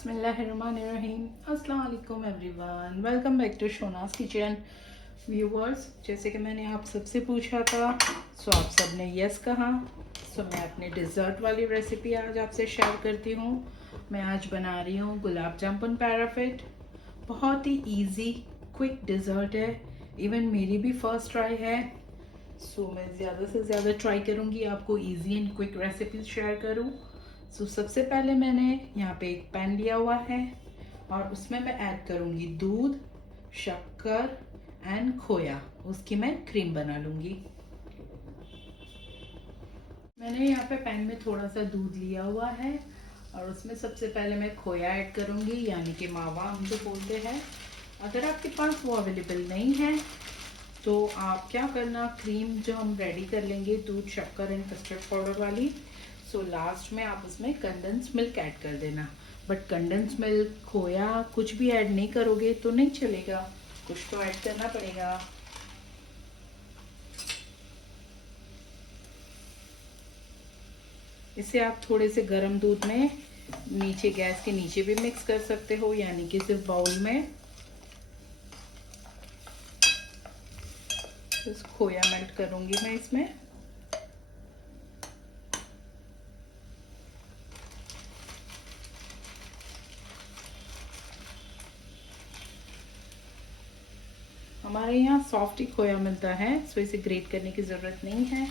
बिस्मिल्लाहिर्रहमानिर्रहीम। अस्सलाम वालेकुम everyone, welcome back to Shona's kitchen. Viewers, जैसे कि मैंने आप सबसे पूछा था सो आप सब ने यस कहा। सो मैं अपने डिज़र्ट वाली रेसिपी आज आपसे शेयर करती हूँ। मैं आज बना रही हूँ गुलाब जामुन पैराफिट। बहुत ही इजी क्विक डिज़र्ट है, इवन मेरी भी फर्स्ट ट्राई है। सो मैं ज़्यादा से ज़्यादा ट्राई करूँगी आपको easy and quick recipe share करूँ। सो सबसे पहले मैंने यहाँ पे एक पैन लिया हुआ है और उसमें मैं ऐड करूँगी दूध, शक्कर एंड खोया। उसकी मैं क्रीम बना लूँगी। मैंने यहाँ पे पैन में थोड़ा सा दूध लिया हुआ है और उसमें सबसे पहले मैं खोया ऐड करूँगी, यानी कि मावा हम जो बोलते हैं। अगर आपके पास वो अवेलेबल नहीं है तो आप क्या करना, क्रीम जो हम रेडी कर लेंगे दूध, शक्कर एंड कस्टर्ड पाउडर वाली, सो लास्ट में आप उसमें कंडेंस मिल्क ऐड कर देना। बट कंडेंस मिल्क, खोया कुछ भी ऐड नहीं करोगे तो नहीं चलेगा, कुछ तो ऐड करना पड़ेगा। इसे आप थोड़े से गर्म दूध में नीचे गैस के नीचे भी मिक्स कर सकते हो, यानी कि सिर्फ बाउल में। बस खोया मेल्ट करूंगी मैं इसमें। हमारे यहाँ सॉफ्ट ही खोया मिलता है, सो इसे ग्रेट करने की ज़रूरत नहीं है।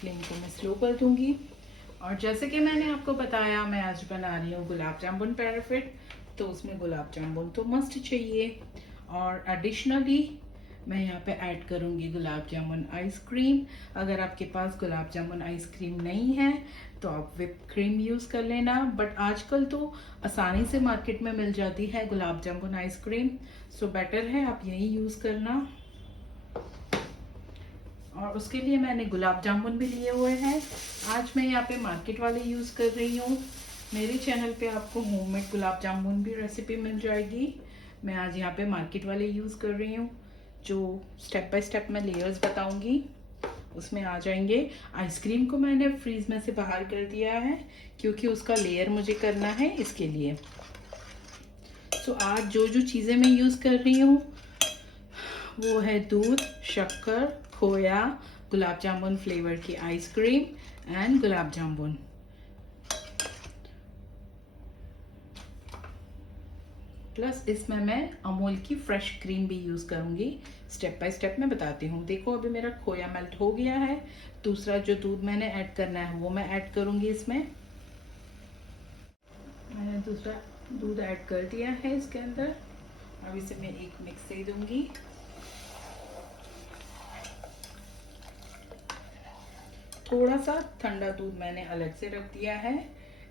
फ्लेम को मैं स्लो कर दूंगी। और जैसे कि मैंने आपको बताया, मैं आज बना रही हूँ गुलाब जामुन पैराफिट, तो उसमें गुलाब जामुन तो मस्ट चाहिए। और एडिशनली मैं यहाँ पे ऐड करूँगी गुलाब जामुन आइसक्रीम। अगर आपके पास गुलाब जामुन आइसक्रीम नहीं है तो आप विप क्रीम यूज़ कर लेना, बट आजकल तो आसानी से मार्केट में मिल जाती है gulab jamun ice cream, so better है आप यही यूज़ करना। और उसके लिए मैंने गुलाब जामुन भी लिए हुए हैं। आज मैं यहाँ पे मार्केट वाले यूज़ कर रही हूँ। मेरे चैनल पे आपको होममेड गुलाब जामुन भी रेसिपी मिल जाएगी। मैं आज यहाँ पे मार्केट वाले यूज़ कर रही हूँ, जो स्टेप बाय स्टेप मैं लेयर्स बताऊँगी उसमें आ जाएंगे। आइसक्रीम को मैंने फ्रीज में से बाहर कर दिया है क्योंकि उसका लेयर मुझे करना है, इसके लिए। तो आज जो जो चीज़ें मैं यूज़ कर रही हूँ वो है दूध, शक्कर, खोया, गुलाब जामुन फ्लेवर की ice cream and gulab jamun. Plus इसमें मैं अमूल की फ्रेश क्रीम भी यूज़ करूँगी। स्टेप बाय स्टेप मैं बताती हूँ। देखो अभी मेरा खोया मेल्ट हो गया है। दूसरा जो दूध मैंने ऐड करना है वो मैं ऐड करूँगी इसमें। मैंने दूसरा दूध ऐड कर दिया है इसके अंदर। अब इसे मैं एक मिक्स दे दूँगी। थोड़ा सा ठंडा दूध मैंने अलग से रख दिया है।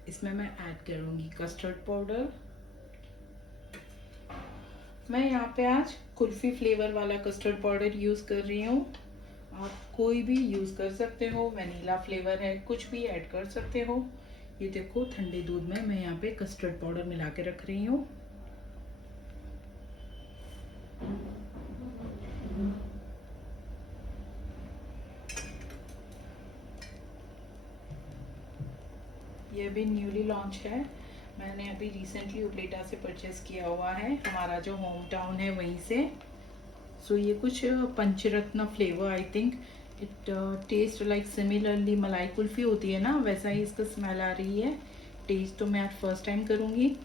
इसमें मैं ऐड करूँगी कस्टर्ड पाउडर। मैं यहाँ पे आज कुल्फ़ी फ्लेवर वाला कस्टर्ड पाउडर यूज़ कर रही हूँ। आप कोई भी यूज़ कर सकते हो, वनीला फ्लेवर है, कुछ भी ऐड कर सकते हो। ये देखो ठंडे दूध में मैं यहाँ पे कस्टर्ड पाउडर मिला के रख रही हूँ। ये अभी न्यूली लॉन्च है, मैंने अभी रिसेंटली उपलेटा से परचेज़ किया हुआ है, हमारा जो होम टाउन है वहीं से। सो ये कुछ Panchratna flavour, I think it taste like similarly malai kulfi होती है ना, वैसा ही इसका स्मेल आ रही है। टेस्ट तो मैं आज फर्स्ट टाइम करूँगी।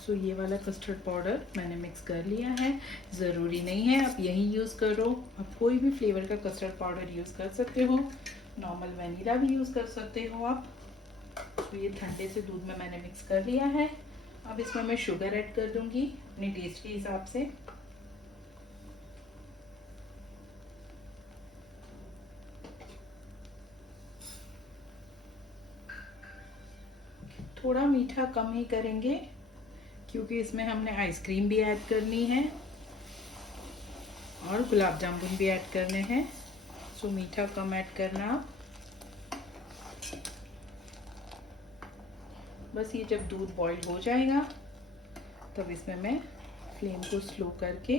सो ये वाला कस्टर्ड पाउडर मैंने मिक्स कर लिया है। ज़रूरी नहीं है आप यही यूज़ करो, आप कोई भी फ्लेवर का कस्टर्ड पाउडर यूज़ कर सकते हो। नॉर्मल वनीला भी यूज़ कर सकते हो आप। तो ये ठंडे से दूध में मैंने मिक्स कर लिया है। अब इसमें मैं शुगर ऐड कर दूंगी अपने टेस्ट के हिसाब से। थोड़ा मीठा कम ही करेंगे क्योंकि इसमें हमने आइसक्रीम भी ऐड करनी है और गुलाब जामुन भी ऐड करने हैं। सो मीठा कम ऐड करना आप। बस ये जब दूध बॉईल हो जाएगा तब इसमें मैं फ्लेम को स्लो करके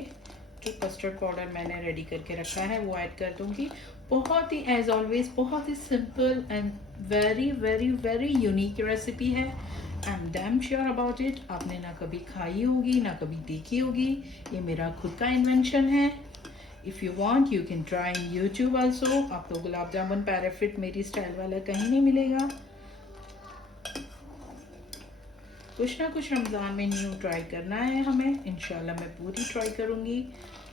जो कस्टर्ड पाउडर मैंने रेडी करके रखा है वो ऐड कर दूंगी। बहुत ही एज ऑलवेज बहुत ही simple and very very very unique recipe है। I am damn sure about it. आपने ना कभी खाई होगी ना कभी देखी होगी, ये मेरा खुद का इन्वेंशन है। If you want you can try in YouTube also. आपको गुलाब जामुन पैराफिट मेरी स्टाइल वाला कहीं नहीं मिलेगा। कुछ ना कुछ रमज़ान में न्यू ट्राई करना है हमें। इंशाल्लाह मैं पूरी ट्राई करूँगी,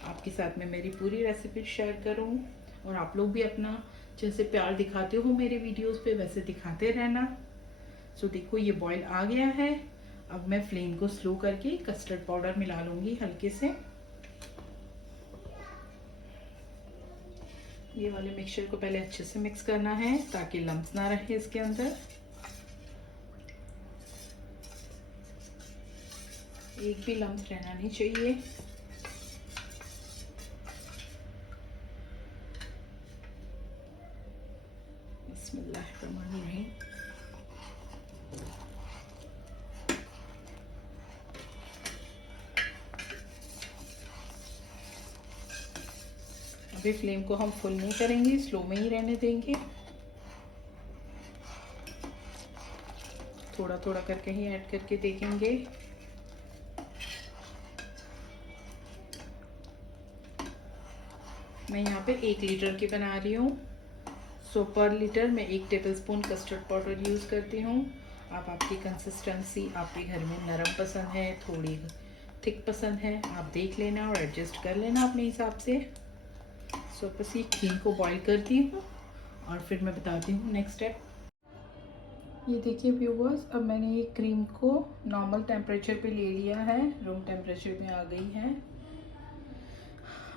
आपके साथ में मेरी पूरी रेसिपी शेयर करूँ, और आप लोग भी अपना जैसे प्यार दिखाते हो मेरे वीडियोस पे वैसे दिखाते रहना। सो देखो ये बॉईल आ गया है। अब मैं फ्लेम को स्लो करके कस्टर्ड पाउडर मिला लूँगी हल्के से। ये वाले मिक्सचर को पहले अच्छे से मिक्स करना है ताकि लम्स ना रहे इसके अंदर। एक भी लम्स रहना नहीं चाहिए। बिस्मिल्लाहिर्रहमानिर्रहीम। अभी फ्लेम को हम फुल नहीं करेंगे, स्लो में ही रहने देंगे। थोड़ा थोड़ा करके ही ऐड करके देखेंगे। मैं यहाँ पे 1 लीटर की बना रही हूँ। सो पर लीटर में 1 टेबलस्पून कस्टर्ड पाउडर यूज़ करती हूँ। आप आपकी कंसिस्टेंसी आपके घर में नरम पसंद है, थोड़ी थिक पसंद है, आप देख लेना और एडजस्ट कर लेना अपने हिसाब से। सो बस ये क्रीम को बॉईल करती हूँ और फिर मैं बताती हूँ नेक्स्ट स्टेप। ये देखिए व्यूवर्स, अब मैंने ये क्रीम को नॉर्मल टेम्परेचर पे ले लिया है, रूम टेम्परेचर में आ गई है।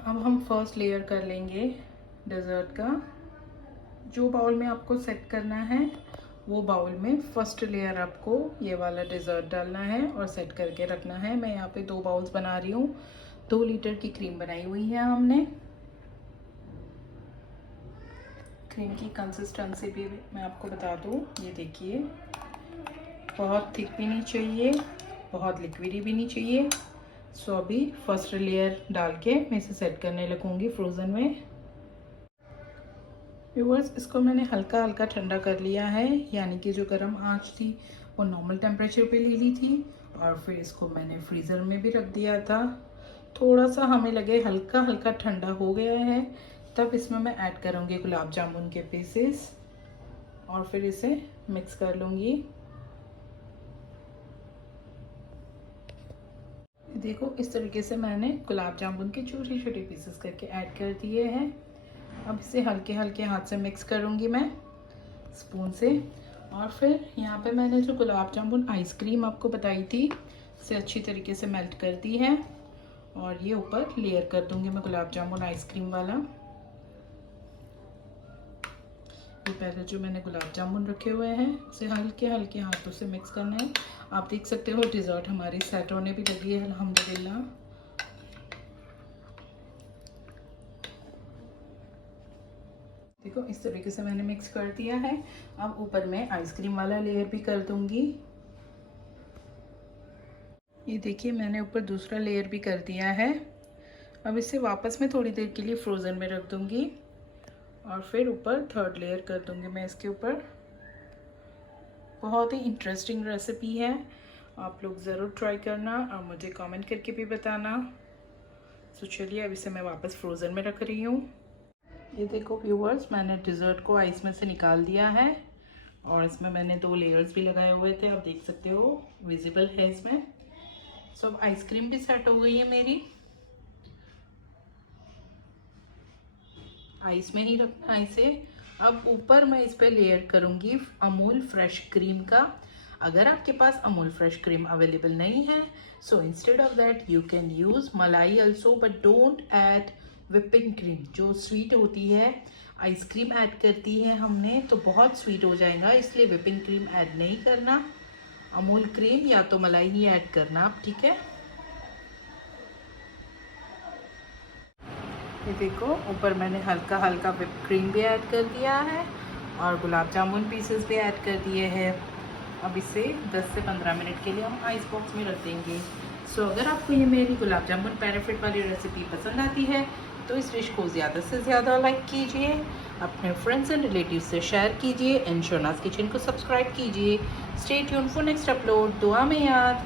अब हम फर्स्ट लेयर कर लेंगे डेज़र्ट का। जो बाउल में आपको सेट करना है वो बाउल में फर्स्ट लेयर आपको ये वाला डेज़र्ट डालना है और सेट करके रखना है। मैं यहाँ पे 2 बाउल्स बना रही हूँ। 2 लीटर की क्रीम बनाई हुई है हमने। क्रीम की कंसिस्टेंसी भी मैं आपको बता दूँ, ये देखिए बहुत थिक भी नहीं चाहिए, बहुत लिक्विडी भी नहीं चाहिए। सो अभी फर्स्ट लेयर डाल के मैं इसे सेट करने लगूंगी फ्रोज़न में। व्यूअर्स, इसको मैंने हल्का हल्का ठंडा कर लिया है, यानी कि जो गर्म आंच थी वो नॉर्मल टेम्परेचर पे ले ली थी और फिर इसको मैंने फ्रीज़र में भी रख दिया था। थोड़ा सा हमें लगे हल्का हल्का ठंडा हो गया है, तब इसमें मैं ऐड करूँगी गुलाब जामुन के पीसेस और फिर इसे मिक्स कर लूँगी। देखो इस तरीके से मैंने गुलाब जामुन के छोटे छोटे पीसेस करके ऐड कर दिए हैं। अब इसे हल्के हल्के हाथ से मिक्स करूँगी मैं स्पून से। और फिर यहाँ पे मैंने जो गुलाब जामुन आइसक्रीम आपको बताई थी इसे अच्छी तरीके से मेल्ट कर दी है और ये ऊपर लेयर कर दूँगी मैं गुलाब जामुन आइसक्रीम वाला। ये पहले जो मैंने गुलाब जामुन रखे हुए हैं उसे हल्के हल्के हाथों से मिक्स करना है। आप देख सकते हो डिज़र्ट हमारी सेट होने भी लगी है अल्हम्दुलिल्लाह। देखो इस तरीके से मैंने मिक्स कर दिया है। अब ऊपर मैं आइसक्रीम वाला लेयर भी कर दूंगी। ये देखिए मैंने ऊपर दूसरा लेयर भी कर दिया है। अब इसे वापस मैं थोड़ी देर के लिए फ्रोज़न में रख दूंगी और फिर ऊपर थर्ड लेयर कर दूंगी मैं इसके ऊपर। बहुत ही इंटरेस्टिंग रेसिपी है, आप लोग ज़रूर ट्राई करना और मुझे कमेंट करके भी बताना। तो चलिए अब इसे मैं वापस फ्रोज़न में रख रही हूँ। ये देखो व्यूअर्स, मैंने डिज़र्ट को आइस में से निकाल दिया है और इसमें मैंने 2 लेयर्स भी लगाए हुए थे, आप देख सकते हो विजिबल है इसमें। सो अब आइसक्रीम भी सेट हो गई है मेरी। आइस में ही रखना है इसे। अब ऊपर मैं इस पे लेयर करूँगी अमूल फ्रेश क्रीम का। अगर आपके पास अमूल फ्रेश क्रीम अवेलेबल नहीं है so instead of that you can use malai also, but don't add whipping cream जो स्वीट होती है। आइसक्रीम ऐड करती है हमने तो बहुत स्वीट हो जाएगा, इसलिए व्हिपिंग क्रीम ऐड नहीं करना। अमूल क्रीम या तो मलाई ही ऐड करना आप, ठीक है। ये देखो ऊपर मैंने हल्का हल्का व्हिप क्रीम भी ऐड कर दिया है और गुलाब जामुन पीसेस भी ऐड कर दिए हैं। अब इसे 10 से 15 मिनट के लिए हम आइस बॉक्स में रख देंगे। सो अगर आपको ये मेरी गुलाब जामुन पैराफिट वाली रेसिपी पसंद आती है तो इस डिश को ज़्यादा से ज़्यादा लाइक कीजिए, अपने फ्रेंड्स एंड रिलेटिव्स से शेयर कीजिए एंड शोनाज किचन को सब्सक्राइब कीजिए। Stay tune for next upload. दुआ में याद।